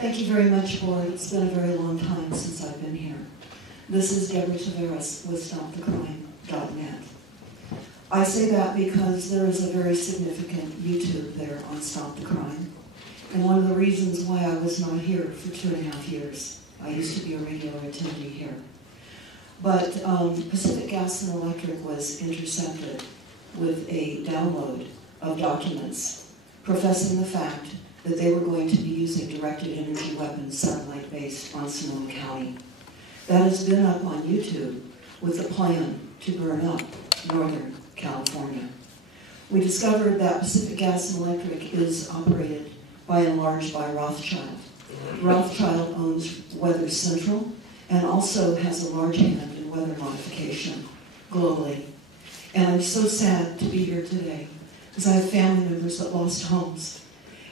Thank you very much, Board. It's been a very long time since I've been here. This is Deborah Tavares with StopTheCrime.net. I say that because there is a very significant YouTube there on Stop the Crime. And one of the reasons why I was not here for 2.5 years. I used to be a regular attendee here. But Pacific Gas and Electric was intercepted with a download of documents professing the fact that they were going to be using directed energy weapons satellite-based on Sonoma County. That has been up on YouTube with the plan to burn up Northern California. We discovered that Pacific Gas and Electric is operated by and large by Rothschild. Rothschild owns Weather Central and also has a large hand in weather modification globally. And I'm so sad to be here today because I have family members that lost homes.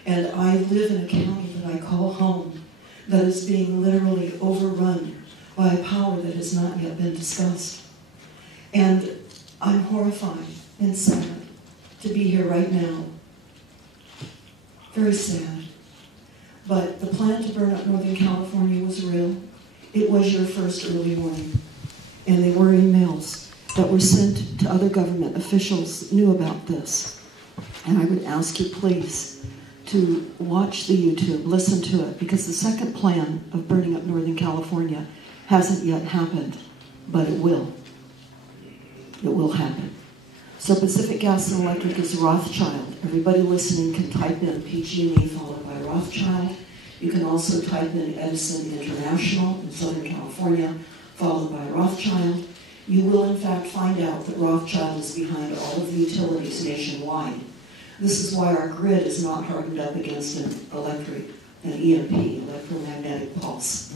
And I live in a county that I call home that is being literally overrun by a power that has not yet been discussed. And I'm horrified and sad to be here right now. Very sad. But the plan to burn up Northern California was real. It was your first early warning. And they were emails that were sent to other government officials knew about this. And I would ask you, please, to watch the YouTube, listen to it, because the second plan of burning up Northern California hasn't yet happened, but it will. It will happen. So Pacific Gas and Electric is Rothschild. Everybody listening can type in pg&e followed by Rothschild. You can also type in Edison International in Southern California followed by Rothschild. You will in fact find out that Rothschild is behind all of the utilities nationwide. This is why our grid is not hardened up against an EMP, electromagnetic pulse.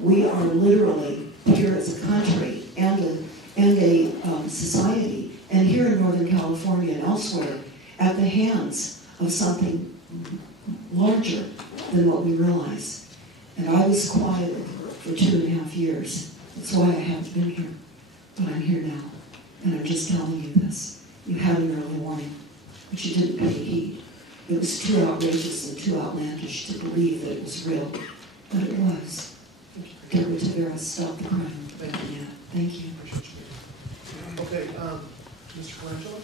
We are literally here as a country and a society, and here in Northern California and elsewhere, at the hands of something larger than what we realize. And I was quiet for 2.5 years. That's why I haven't been here. But I'm here now, and I'm just telling you this. You had an early warning, but you didn't pay heed. It was too outrageous and too outlandish to believe that it was real, but it was. Deborah Tavares, Stop the Crime. Thank you. Okay, Mr. Colangelo?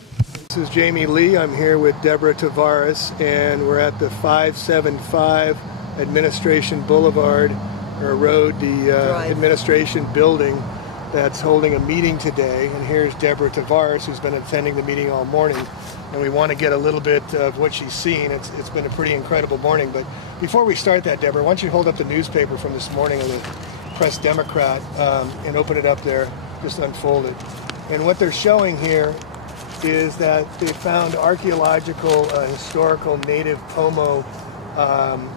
This is Jamie Lee. I'm here with Deborah Tavares, and we're at the 575 Administration Boulevard, or Road, the administration building that's holding a meeting today. And here's Deborah Tavares, who's been attending the meeting all morning. And we want to get a little bit of what she's seen. It's been a pretty incredible morning. But before we start that, Deborah, why don't you hold up the newspaper from this morning of the Press Democrat and open it up there, just unfold it. And what they're showing here is that they found archaeological, historical native Pomo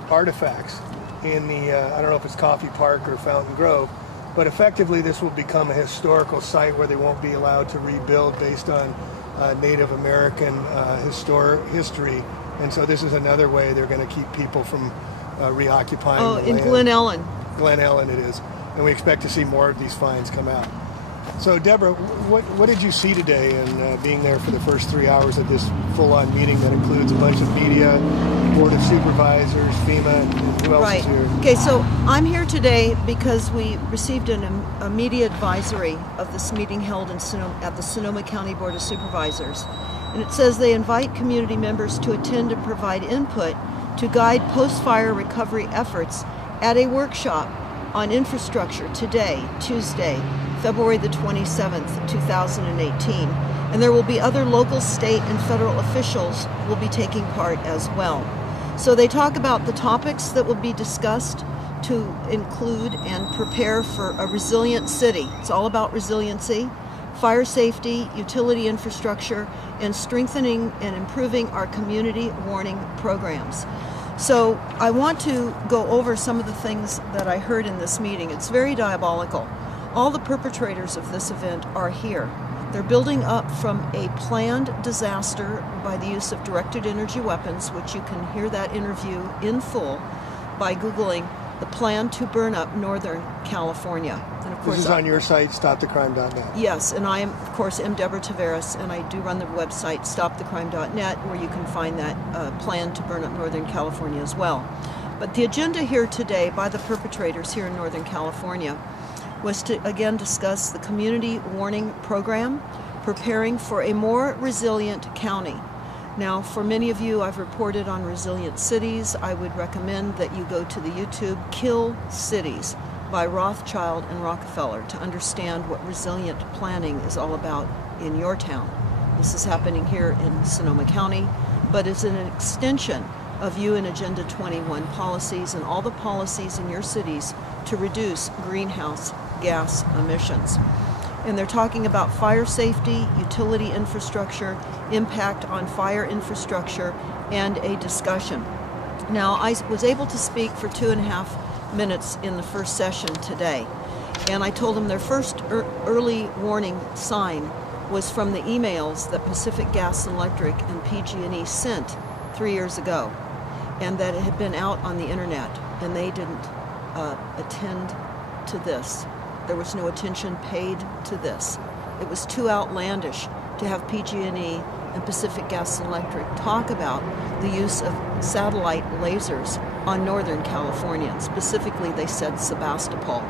artifacts in the, I don't know if it's Coffee Park or Fountain Grove, but effectively this will become a historical site where they won't be allowed to rebuild based on Native American history. And so this is another way they're going to keep people from reoccupying the land. In Glen Ellen. Glen Ellen it is. And we expect to see more of these finds come out. So Deborah, what did you see today in being there for the first 3 hours of this full-on meeting that includes a bunch of media, Board of Supervisors, FEMA, and who else is here? Okay, so I'm here today because we received a media advisory of this meeting held in at the Sonoma County Board of Supervisors. And it says they invite community members to attend and provide input to guide post-fire recovery efforts at a workshop on infrastructure today, Tuesday, February the 27th, 2018. And there will be other local, state, and federal officials will be taking part as well. So they talk about the topics that will be discussed to include and prepare for a resilient city. It's all about resiliency, fire safety, utility infrastructure, and strengthening and improving our community warning programs. So I want to go over some of the things that I heard in this meeting. It's very diabolical. All the perpetrators of this event are here. They're building up from a planned disaster by the use of directed energy weapons, which you can hear that interview in full by Googling the plan to burn up Northern California. And of course, this is on your site, StopTheCrime.net. Yes, and I am, of course, Deborah Tavares, and I do run the website StopTheCrime.net, where you can find that plan to burn up Northern California as well. But the agenda here today by the perpetrators here in Northern California was to again discuss the community warning program, preparing for a more resilient county. Now, for many of you, I've reported on resilient cities. I would recommend that you go to the YouTube Kill Cities by Rothschild and Rockefeller to understand what resilient planning is all about in your town. This is happening here in Sonoma County, but it's an extension of UN Agenda 21 policies and all the policies in your cities to reduce greenhouse gas emissions. And they're talking about fire safety, utility infrastructure, impact on fire infrastructure, and a discussion. Now, I was able to speak for 2.5 minutes in the first session today, and I told them their first early warning sign was from the emails that Pacific Gas and Electric and pg&e sent 3 years ago, and that it had been out on the internet, and they didn't attend to this. There was no attention paid to this. It was too outlandish to have pg&e and Pacific Gas and Electric talk about the use of satellite lasers on Northern California. And specifically, they said Sebastopol,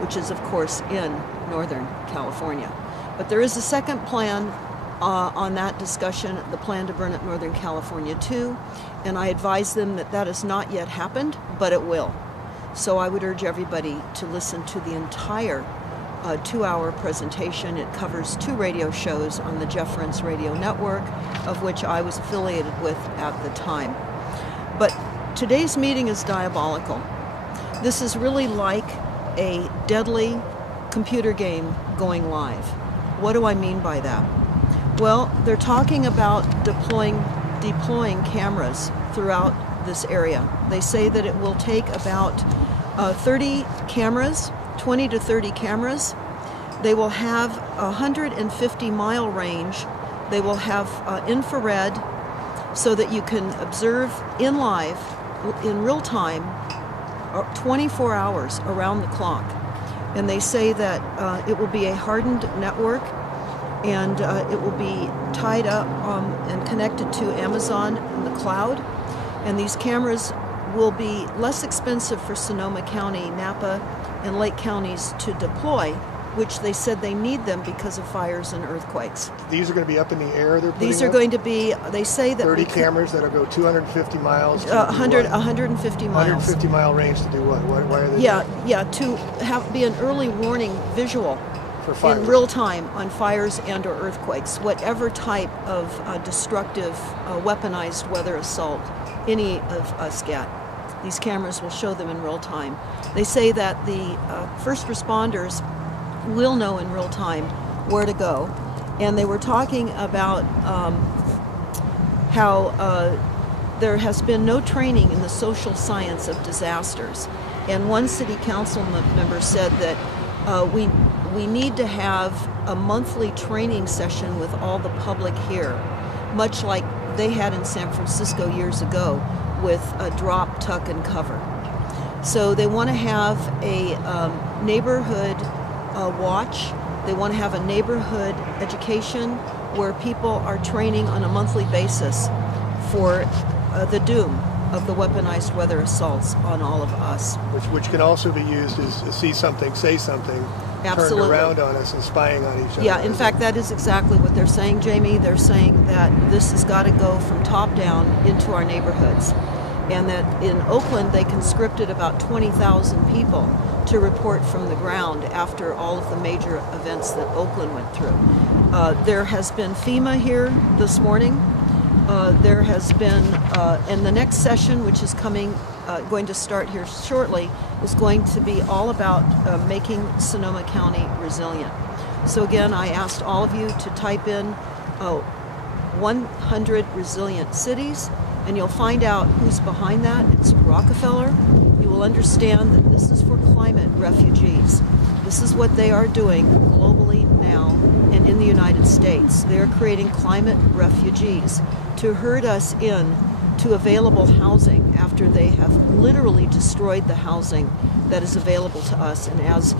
which is, of course, in Northern California. But there is a second plan on that discussion, the plan to burn up Northern California too, and I advise them that that has not yet happened, but it will. So I would urge everybody to listen to the entire 2-hour presentation. It covers 2 radio shows on the Jeff Rense Radio Network, of which I was affiliated with at the time. But today's meeting is diabolical. This is really like a deadly computer game going live. What do I mean by that? Well, they're talking about deploying cameras throughout this area. They say that it will take about 30 cameras, 20 to 30 cameras. They will have a 150-mile range. They will have infrared so that you can observe in real time, 24 hours around the clock. And they say that it will be a hardened network, and it will be tied up and connected to Amazon in the cloud. And these cameras will be less expensive for Sonoma County, Napa, and Lake counties to deploy, which they said they need them because of fires and earthquakes. These are going to be up in the air, they're putting These are up? going to be, they say that 30 cameras that'll go 250 miles. 150 miles. 150 mile range to do what? Why are they Yeah, to be an early warning visual for fires? In real time on fires and or earthquakes, whatever type of destructive, weaponized weather assault any of us get. These cameras will show them in real time. They say that the first responders will know in real time where to go. And they were talking about how there has been no training in the social science of disasters. And one city council member said that we need to have a monthly training session with all the public here, much like they had in San Francisco years ago with a drop, tuck, and cover. So they want to have a neighborhood watch. They want to have a neighborhood education where people are training on a monthly basis for the doom of the weaponized weather assaults on all of us. Which can also be used as see something, say something, Absolutely. Turned around on us and spying on each other. Yeah, in fact, that is exactly what they're saying, Jamie. They're saying that this has got to go from top down into our neighborhoods. And that in Oakland, they conscripted about 20,000 people to report from the ground after all of the major events that Oakland went through. There has been FEMA here this morning. There has been, and the next session, which is going to start here shortly, is going to be all about making Sonoma County resilient. So again, I asked all of you to type in 100 resilient cities, and you'll find out who's behind that. It's Rockefeller. You will understand that this is for climate refugees. This is what they are doing globally now and in the United States. They are creating climate refugees to herd us in to available housing after they have literally destroyed the housing that is available to us. And as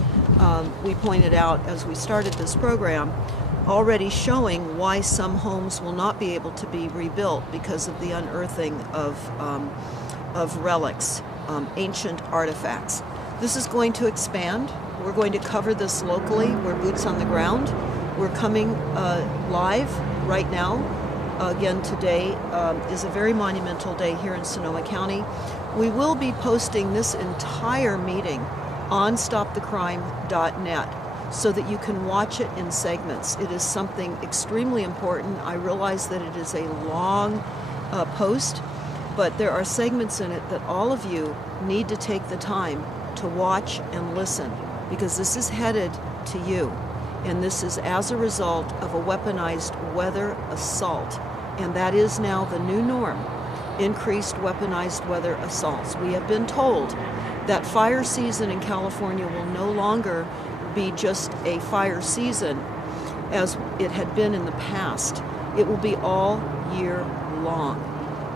we pointed out as we started this program, already showing why some homes will not be able to be rebuilt because of the unearthing of of relics, ancient artifacts. This is going to expand. We're going to cover this locally. We're boots on the ground. We're coming live right now. Again, today is a very monumental day here in Sonoma County. We will be posting this entire meeting on stopthecrime.net so that you can watch it in segments. It is something extremely important. I realize that it is a long post, but there are segments in it that all of you need to take the time to watch and listen, because this is headed to you. And this is as a result of a weaponized weather assault. And that is now the new norm, increased weaponized weather assaults. We have been told that fire season in California will no longer be just a fire season as it had been in the past. It will be all year long.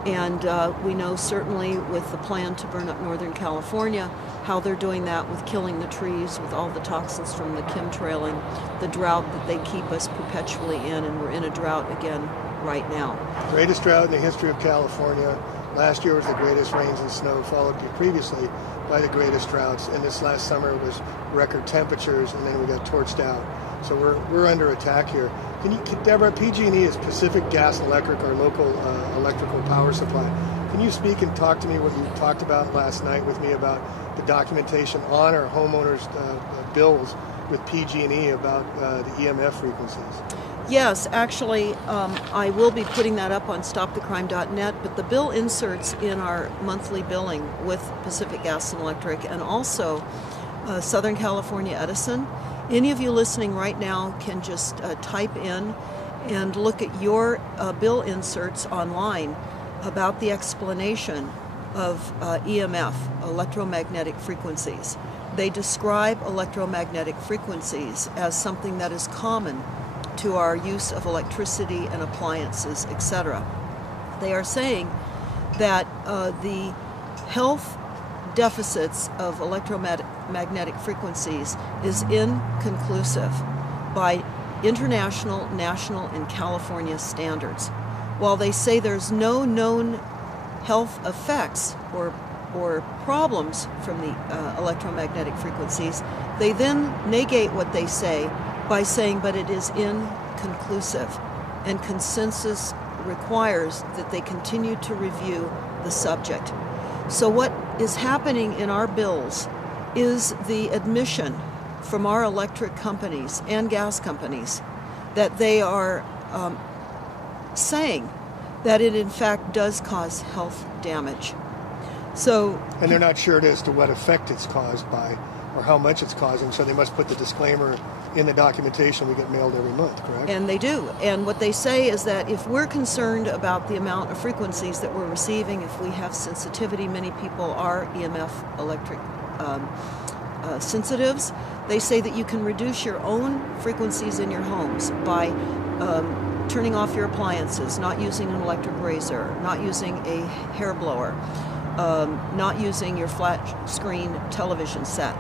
And we know certainly with the plan to burn up Northern California, how they're doing that with killing the trees, with all the toxins from the chemtrailing, the drought that they keep us perpetually in, and we're in a drought again right now. Greatest drought in the history of California. Last year was the greatest rains and snow, followed previously by the greatest droughts. And this last summer was record temperatures, and then we got torched out. So we're under attack here. Deborah, PG&E is Pacific Gas and Electric, our local electrical power supply. Can you speak and talk to me what you talked about last night with me about the documentation on our homeowners' bills with PG&E about the EMF frequencies? Yes, actually, I will be putting that up on stopthecrime.net, but the bill inserts in our monthly billing with Pacific Gas and Electric and also Southern California Edison. Any of you listening right now can just type in and look at your bill inserts online about the explanation of EMF, electromagnetic frequencies. They describe electromagnetic frequencies as something that is common to our use of electricity and appliances, etc. They are saying that the health deficits of electromagnetic frequencies is inconclusive by international, national, and California standards. While they say there's no known health effects or problems from the electromagnetic frequencies, they then negate what they say by saying, but it is inconclusive, and consensus requires that they continue to review the subject. So what is happening in our bills is the admission from our electric companies and gas companies that they are saying that it in fact does cause health damage. And they're not sure as to what effect it's caused by or how much it's causing, so they must put the disclaimer in the documentation we get mailed every month, correct? And they do. And what they say is that if we're concerned about the amount of frequencies that we're receiving, if we have sensitivity, many people are EMF electric sensitives, they say that you can reduce your own frequencies in your homes by turning off your appliances, not using an electric razor, not using a hair blower, not using your flat screen television set,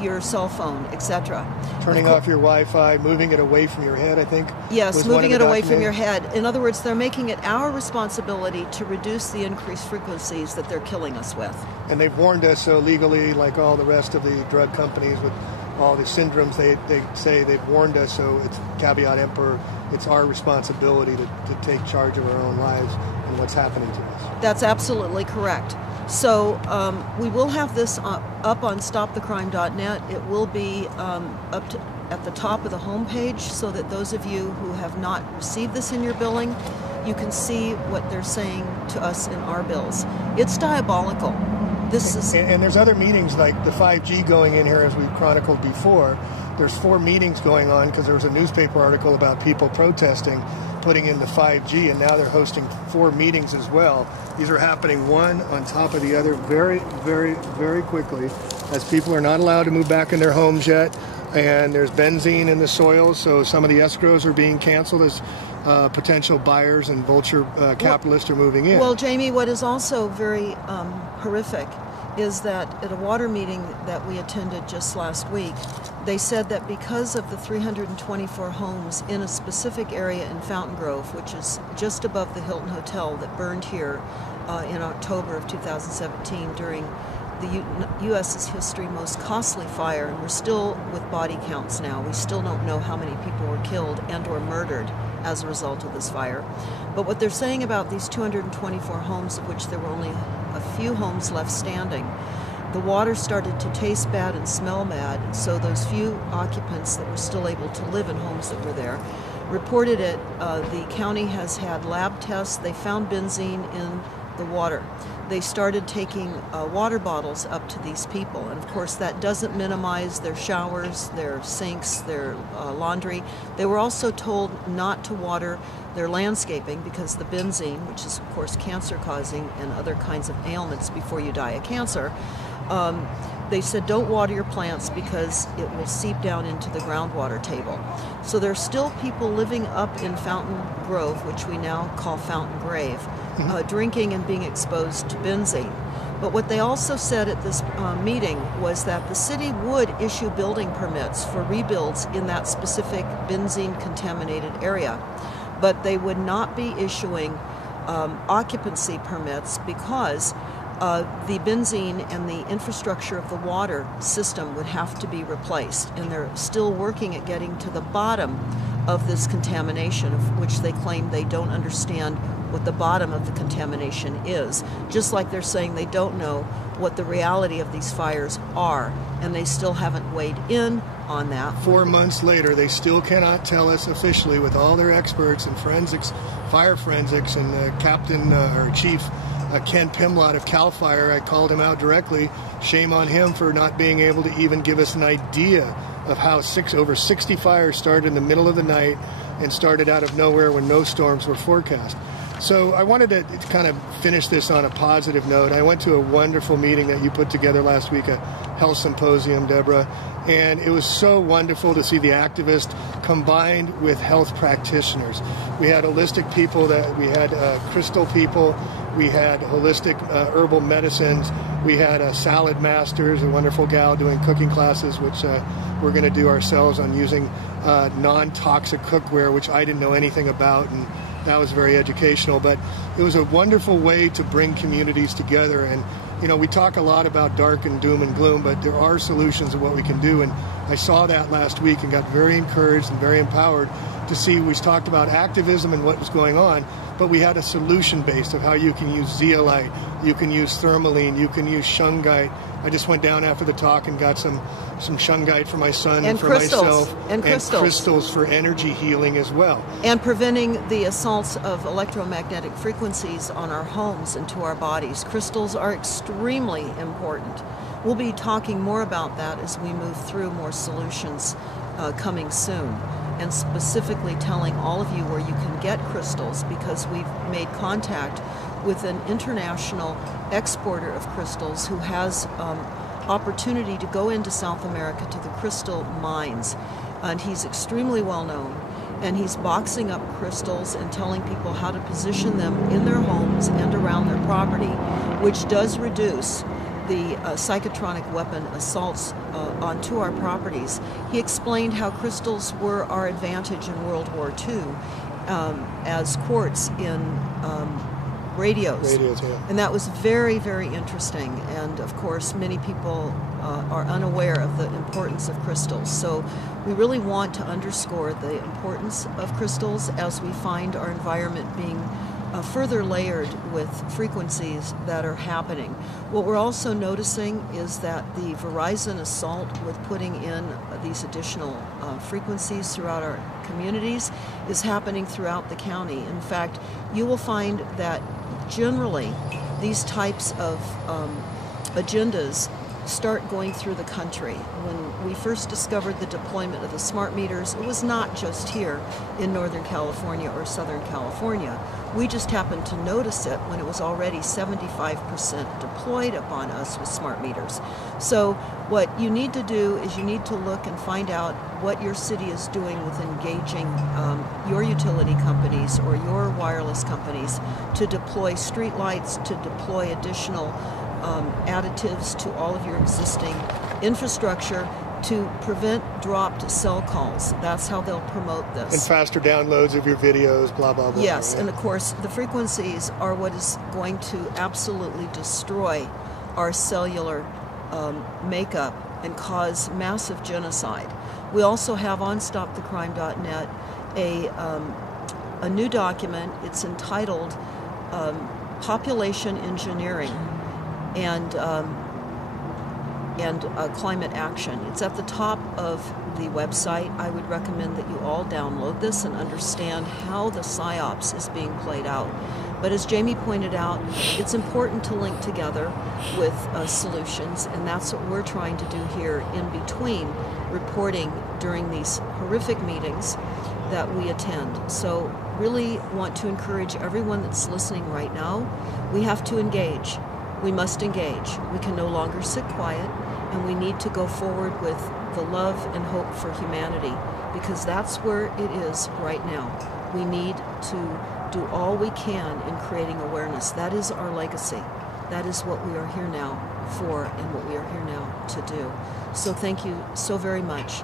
your cell phone, etc. Turning off your Wi-Fi, moving it away from your head, I think. Yes, moving it away from your head. In other words, they're making it our responsibility to reduce the increased frequencies that they're killing us with. And they've warned us so legally, like all the rest of the drug companies with all the syndromes, they say they've warned us, so it's caveat emptor, it's our responsibility to take charge of our own lives and what's happening to us. That's absolutely correct. So we will have this up on stopthecrime.net. It will be at the top of the homepage so that those of you who have not received this in your billing, you can see what they're saying to us in our bills. It's diabolical. And there's other meetings like the 5G going in here, as we've chronicled before. There's 4 meetings going on because there was a newspaper article about people protesting putting in the 5G, and now they're hosting 4 meetings as well. These are happening one on top of the other very, very, very quickly as people are not allowed to move back in their homes yet, and there's benzene in the soil, so some of the escrows are being canceled as potential buyers and vulture capitalists are moving in. Well, Jamie, what is also very horrific is that at a water meeting that we attended just last week, they said that because of the 324 homes in a specific area in Fountain Grove, which is just above the Hilton Hotel that burned here in October of 2017 during the U.S.'s history most costly fire, and we're still with body counts now. We still don't know how many people were killed and or murdered as a result of this fire. But what they're saying about these 224 homes, of which there were only a few homes left standing, the water started to taste bad and smell bad, and so those few occupants that were still able to live in homes that were there reported it. The county has had lab tests. They found benzene in the water. They started taking water bottles up to these people, and of course that doesn't minimize their showers, their sinks, their laundry. They were also told not to water their landscaping because the benzene, which is of course cancer causing and other kinds of ailments before you die of cancer, they said don't water your plants because it will seep down into the groundwater table. So there's still people living up in Fountain Grove, which we now call Fountain Grave, drinking and being exposed to benzene. But what they also said at this meeting was that the city would issue building permits for rebuilds in that specific benzene-contaminated area, but they would not be issuing occupancy permits because the benzene and the infrastructure of the water system would have to be replaced, and they're still working at getting to the bottom of this contamination, of which they claim they don't understand what the bottom of the contamination is, just like they're saying they don't know what the reality of these fires are, and they still haven't weighed in on that. 4 months later, they still cannot tell us officially, with all their experts and forensics, fire forensics, and Captain or Chief Ken Pimlott of CAL FIRE. I called him out directly. Shame on him for not being able to even give us an idea of how over 60 fires started in the middle of the night and started out of nowhere when no storms were forecast. So I wanted to kind of finish this on a positive note. I went to a wonderful meeting that you put together last week, a health symposium, Deborah, and it was so wonderful to see the activists combined with health practitioners. We had holistic people, we had crystal people, we had holistic herbal medicines, we had salad masters, a wonderful gal doing cooking classes, which we're going to do ourselves on using non-toxic cookware, which I didn't know anything about, and that was very educational. But it was a wonderful way to bring communities together. And you know, we talk a lot about dark and doom and gloom, but there are solutions of what we can do. And I saw that last week and got very encouraged and very empowered to see. We talked about activism and what was going on, but we had a solution based of how you can use zeolite, you can use thermaline, you can use shungite. I just went down after the talk and got some shungite for my son and for myself, and crystals for energy healing as well. And preventing the assaults of electromagnetic frequencies on our homes and to our bodies. Crystals are extremely important. We'll be talking more about that as we move through more solutions coming soon, and specifically telling all of you where you can get crystals, because we've made contact with an international exporter of crystals who has opportunity to go into South America to the crystal mines, and he's extremely well known, and he's boxing up crystals and telling people how to position them in their homes and around their property, which does reduce the psychotronic weapon assaults onto our properties. He explained how crystals were our advantage in World War II as quartz in radios, yeah. And that was very, very interesting. And of course, many people are unaware of the importance of crystals. So we really want to underscore the importance of crystals as we find our environment being further layered with frequencies that are happening. What we're also noticing is that the Verizon assault with putting in these additional frequencies throughout our communities is happening throughout the county. In fact, you will find that generally these types of agendas start going through the country. When we first discovered the deployment of the smart meters, it was not just here in Northern California or Southern California. We just happened to notice it when it was already 75% deployed upon us with smart meters. So what you need to do is you need to look and find out what your city is doing with engaging your utility companies or your wireless companies to deploy street lights, to deploy additional additives to all of your existing infrastructure, to prevent dropped cell calls. That's how they'll promote this. And faster downloads of your videos, blah, blah, blah. Yes, yeah. and of course, the frequencies are what is going to absolutely destroy our cellular makeup and cause massive genocide. We also have on StopTheCrime.net a new document. It's entitled Population Engineering and Climate Action. It's at the top of the website. I would recommend that you all download this and understand how the PSYOPs is being played out. But as Jamie pointed out, it's important to link together with solutions, and that's what we're trying to do here in between reporting during these horrific meetings that we attend. So really want to encourage everyone that's listening right now, we have to engage. We must engage. We can no longer sit quiet, and we need to go forward with the love and hope for humanity, because that's where it is right now. We need to do all we can in creating awareness. That is our legacy. That is what we are here now for and what we are here now to do. So thank you so very much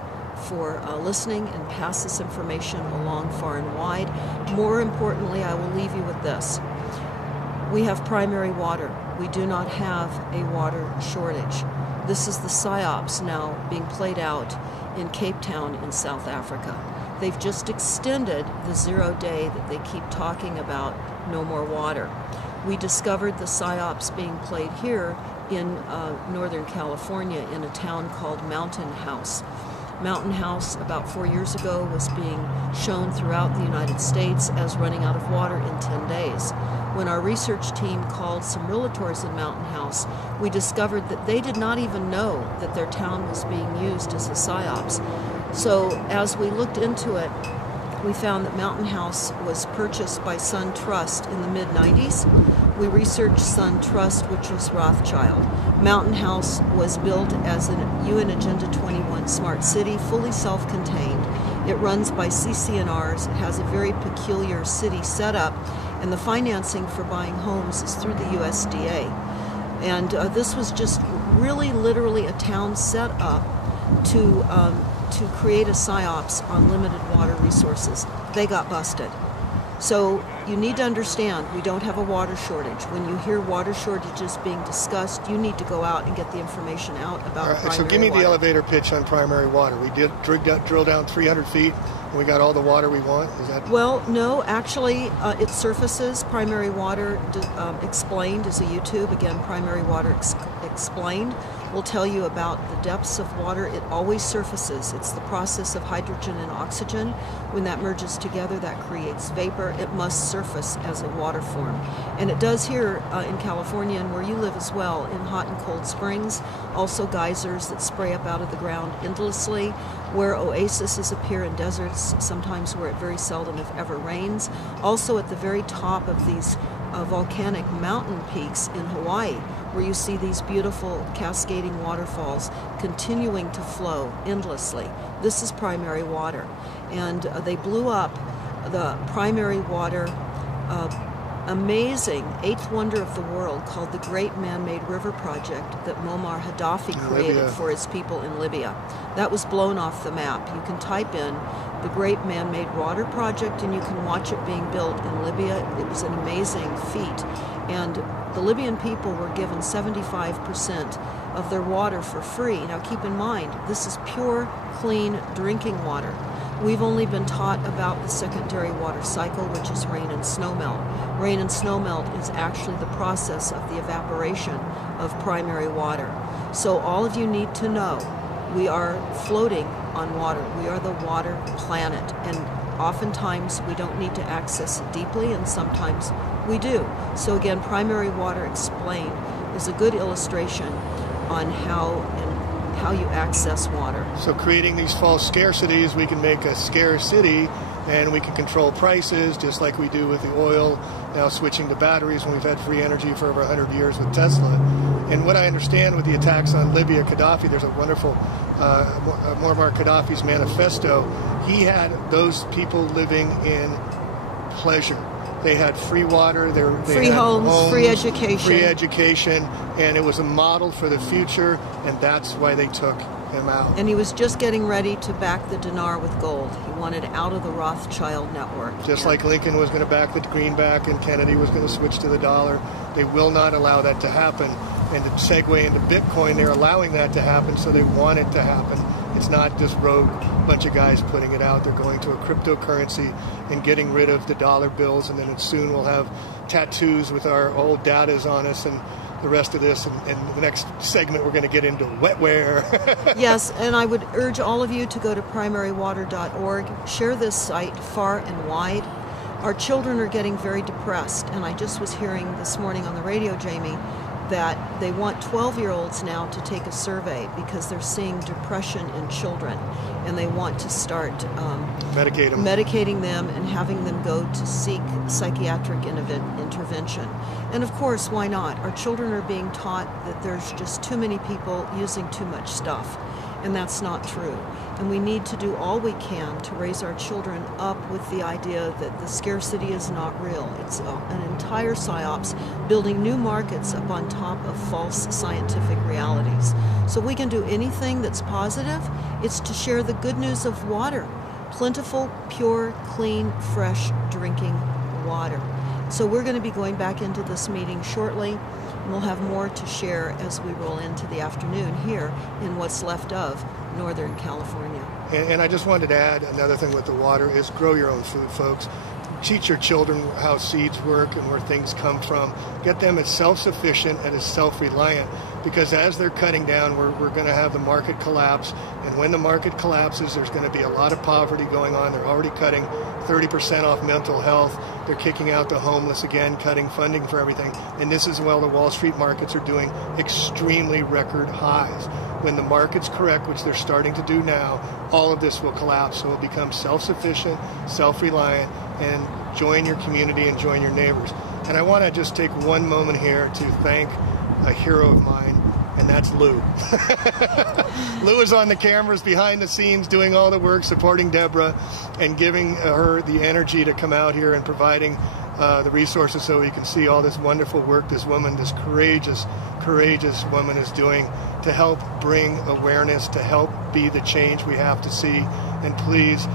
for listening, and pass this information along far and wide. More importantly, I will leave you with this. We have primary water. We do not have a water shortage. This is the PSYOPs now being played out in Cape Town in South Africa. They've just extended the 0 day that they keep talking about, no more water. We discovered the PSYOPs being played here in Northern California in a town called Mountain House. Mountain House, about 4 years ago, was being shown throughout the United States as running out of water in 10 days. When our research team called some realtors in Mountain House, we discovered that they did not even know that their town was being used as a PSYOPs. So as we looked into it, we found that Mountain House was purchased by Sun Trust in the mid-90s. We researched Sun Trust, which was Rothschild. Mountain House was built as a UN Agenda 21 smart city, fully self-contained. It runs by CCNRs. It has a very peculiar city setup, and the financing for buying homes is through the USDA. And this was just really literally a town set up to create a PSYOPs on limited water resources. They got busted. So you need to understand, we don't have a water shortage. When you hear water shortages being discussed, you need to go out and get the information out about primary water. So give me the elevator pitch on primary water. We did drill down 300 feet, and we got all the water we want? Is that? Well, no, actually, it surfaces. Primary Water Explained is a YouTube. Again, Primary Water Explained will tell you about the depths of water. It always surfaces. It's the process of hydrogen and oxygen. When that merges together, that creates vapor. It must surface as a water form. And it does here in California, and where you live as well, in hot and cold springs. Also geysers that spray up out of the ground endlessly, where oases appear in deserts, sometimes where it very seldom, if ever, rains. Also at the very top of these volcanic mountain peaks in Hawaii, where you see these beautiful cascading waterfalls continuing to flow endlessly. This is primary water. And they blew up the primary water amazing eighth wonder of the world called the Great Man-Made River Project that Muammar Gaddafi created for his people in Libya. That was blown off the map. You can type in the Great Man-Made Water Project and you can watch it being built in Libya. It was an amazing feat. And the Libyan people were given 75% of their water for free. Now keep in mind, this is pure, clean drinking water. We've only been taught about the secondary water cycle, which is rain and snowmelt. Rain and snowmelt is actually the process of the evaporation of primary water. So all of you need to know, we are floating on water. We are the water planet. And oftentimes we don't need to access it deeply, and sometimes we do. So again, Primary Water Explained is a good illustration on how you access water. So creating these false scarcities, we can make a scarce city, and we can control prices just like we do with the oil, now switching to batteries when we've had free energy for over 100 years with Tesla. And what I understand with the attacks on Libya, Gaddafi, there's a wonderful Muammar Gaddafi's manifesto. He had those people living in pleasure. They had free water, they free had homes, free education, and it was a model for the future, and that's why they took him out. And he was just getting ready to back the dinar with gold. He wanted out of the Rothschild network. Just like Lincoln was going to back the greenback and Kennedy was going to switch to the dollar. They will not allow that to happen. And to segue into Bitcoin, they're allowing that to happen, so they want it to happen. It's not just rogue bunch of guys putting it out. They're going to a cryptocurrency and getting rid of the dollar bills, and then soon we'll have tattoos with our old datas on us and the rest of this. And the next segment, we're going to get into wetware. Yes, and I would urge all of you to go to primarywater.org. Share this site far and wide. Our children are getting very depressed, and I just was hearing this morning on the radio, Jamie, that they want 12-year-olds now to take a survey because they're seeing depression in children, and they want to start medicating them and having them go to seek psychiatric intervention. And of course, why not? Our children are being taught that there's just too many people using too much stuff, and that's not true. And we need to do all we can to raise our children up with the idea that the scarcity is not real. It's an entire psyops, building new markets up on top of false scientific realities. So we can do anything that's positive. It's to share the good news of water, plentiful, pure, clean, fresh drinking water. So we're going to be going back into this meeting shortly, and we'll have more to share as we roll into the afternoon here in what's left of Northern California. And I just wanted to add another thing with the water is grow your own food, folks. Teach your children how seeds work and where things come from. Get them as self-sufficient and as self-reliant, because as they're cutting down, we're going to have the market collapse. And when the market collapses, there's going to be a lot of poverty going on. They're already cutting 30% off mental health. They're kicking out the homeless again, cutting funding for everything. And this is while the Wall Street markets are doing extremely record highs. When the markets correct, which they're starting to do now, all of this will collapse. So we'll become self-sufficient, self-reliant, and join your community and join your neighbors. And I want to just take one moment here to thank a hero of mine, and that's Lou. Lou is on the cameras behind the scenes doing all the work, supporting Deborah and giving her the energy to come out here and providing the resources so we can see all this wonderful work this woman, this courageous woman is doing to help bring awareness, to help be the change we have to see. And please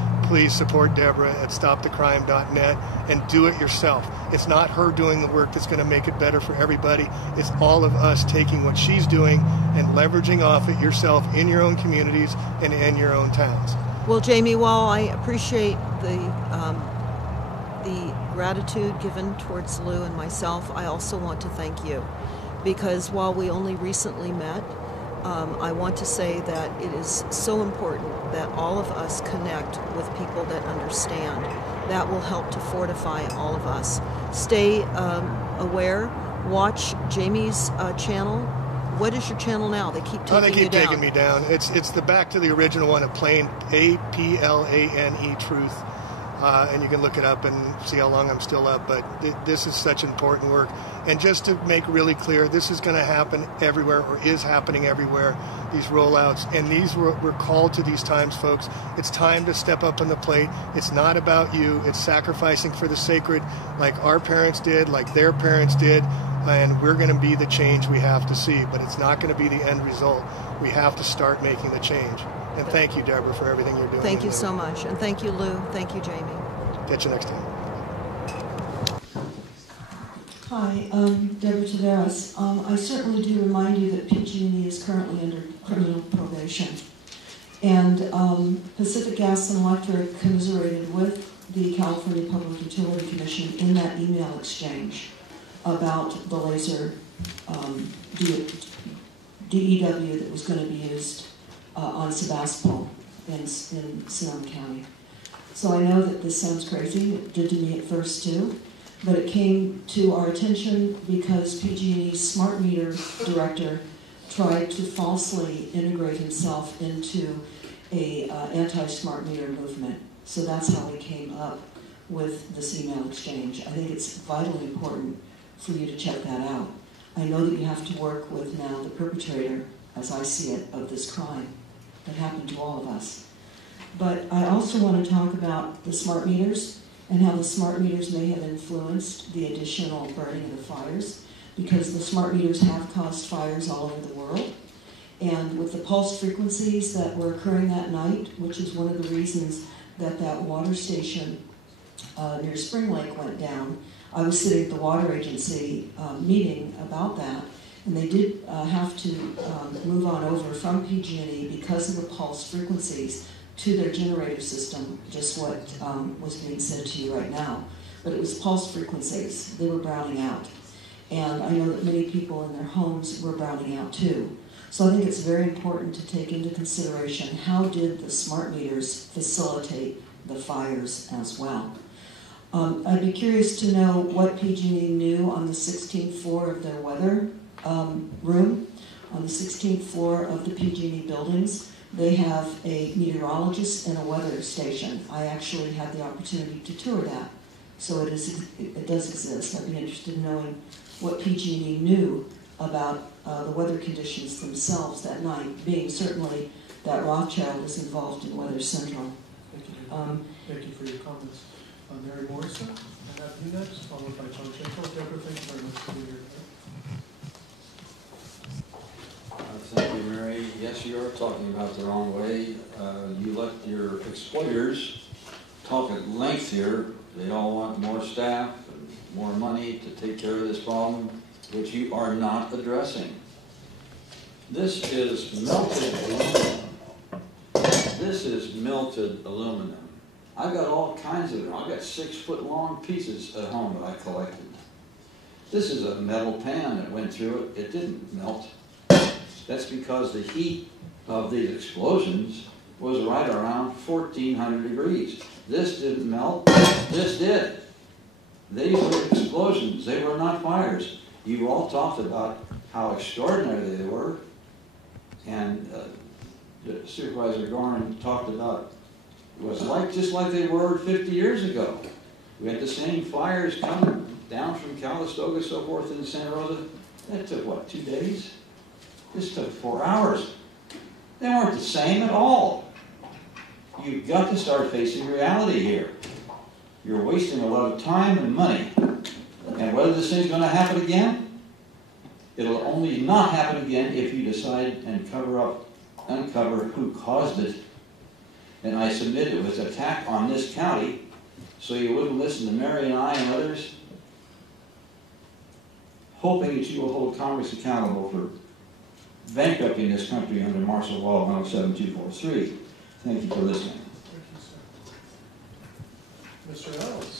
support Deborah at stopthecrime.net and do it yourself. It's not her doing the work that's going to make it better for everybody. It's all of us taking what she's doing and leveraging off it yourself in your own communities and in your own towns. Well, Jamie, while I appreciate the gratitude given towards Lou and myself, I also want to thank you, because while we only recently met, I want to say that it is so important that all of us connect with people that understand. That will help to fortify all of us. Stay aware. Watch Jamie's channel. What is your channel now? They keep taking you down. They keep taking me down. It's the back to the original one of Plain, A-P-L-A-N-E, Truth. And you can look it up and see how long I'm still up. But this is such important work. And just to make really clear, this is going to happen everywhere, or is happening everywhere, these rollouts. And we're called to these times, folks. It's time to step up on the plate. It's not about you. It's sacrificing for the sacred, like our parents did, like their parents did. And we're going to be the change we have to see. But it's not going to be the end result. We have to start making the change. And thank you, Deborah, for everything you're doing. Thank you so much. And thank you, Lou. Thank you, Jamie. Catch you next time. Hi, Deborah Tavares. I certainly do remind you that pg&e is currently under criminal probation. And Pacific Gas and Electric commiserated with the California Public Utility Commission in that email exchange about the laser DEW that was going to be used on Sebastopol in Sonoma County. So I know that this sounds crazy. It did to me at first too, but it came to our attention because PG&E's smart meter director tried to falsely integrate himself into a anti-smart meter movement. So that's how we came up with this email exchange. I think it's vitally important for you to check that out. I know that you have to work with now the perpetrator, as I see it, of this crime that happened to all of us. But I also want to talk about the smart meters and how the smart meters may have influenced the additional burning of the fires, because the smart meters have caused fires all over the world. And with the pulse frequencies that were occurring that night, which is one of the reasons that that water station near Spring Lake went down, I was sitting at the water agency meeting about that, and they did have to move on over from PG&E because of the pulse frequencies to their generator system, just what was being said to you right now. But it was pulse frequencies. They were browning out. And I know that many people in their homes were browning out too. So I think it's very important to take into consideration how did the smart meters facilitate the fires as well. I'd be curious to know what PG&E knew on the 16th floor of their weather room. On the 16th floor of the PG&E buildings, they have a meteorologist and a weather station. I actually had the opportunity to tour that, so it does exist. I'd be interested in knowing what PG&E knew about the weather conditions themselves that night, being certainly that Rothschild is involved in Weather Central. Thank you. Thank you for your comments. Mary Morrison, I have you next, followed by John Schaefer. Deborah, thank you very much for being here. Thank you, Mary. Yes, you are talking about the wrong way. You let your exploiters talk at length here. They all want more staff and more money to take care of this problem, which you are not addressing. This is melted aluminum. This is melted aluminum. I've got all kinds of them. I've got 6-foot-long pieces at home that I collected. This is a metal pan that went through it. It didn't melt. That's because the heat of these explosions was right around 1,400 degrees. This didn't melt. This did. These were explosions. They were not fires. You all talked about how extraordinary they were. And Supervisor Gorman talked about it was just like they were 50 years ago. We had the same fires coming down from Calistoga, so forth, in Santa Rosa. That took, what, 2 days? This took 4 hours. They weren't the same at all. You've got to start facing reality here. You're wasting a lot of time and money. And whether this thing's going to happen again, it'll only not happen again if you decide and uncover who caused it. And I submit it was an attack on this county, so you wouldn't listen to Mary and I and others, hoping that you will hold Congress accountable for bankrupting this country under Martial Law 17243. Thank you for listening. Thank you, sir. Mr. Ellis.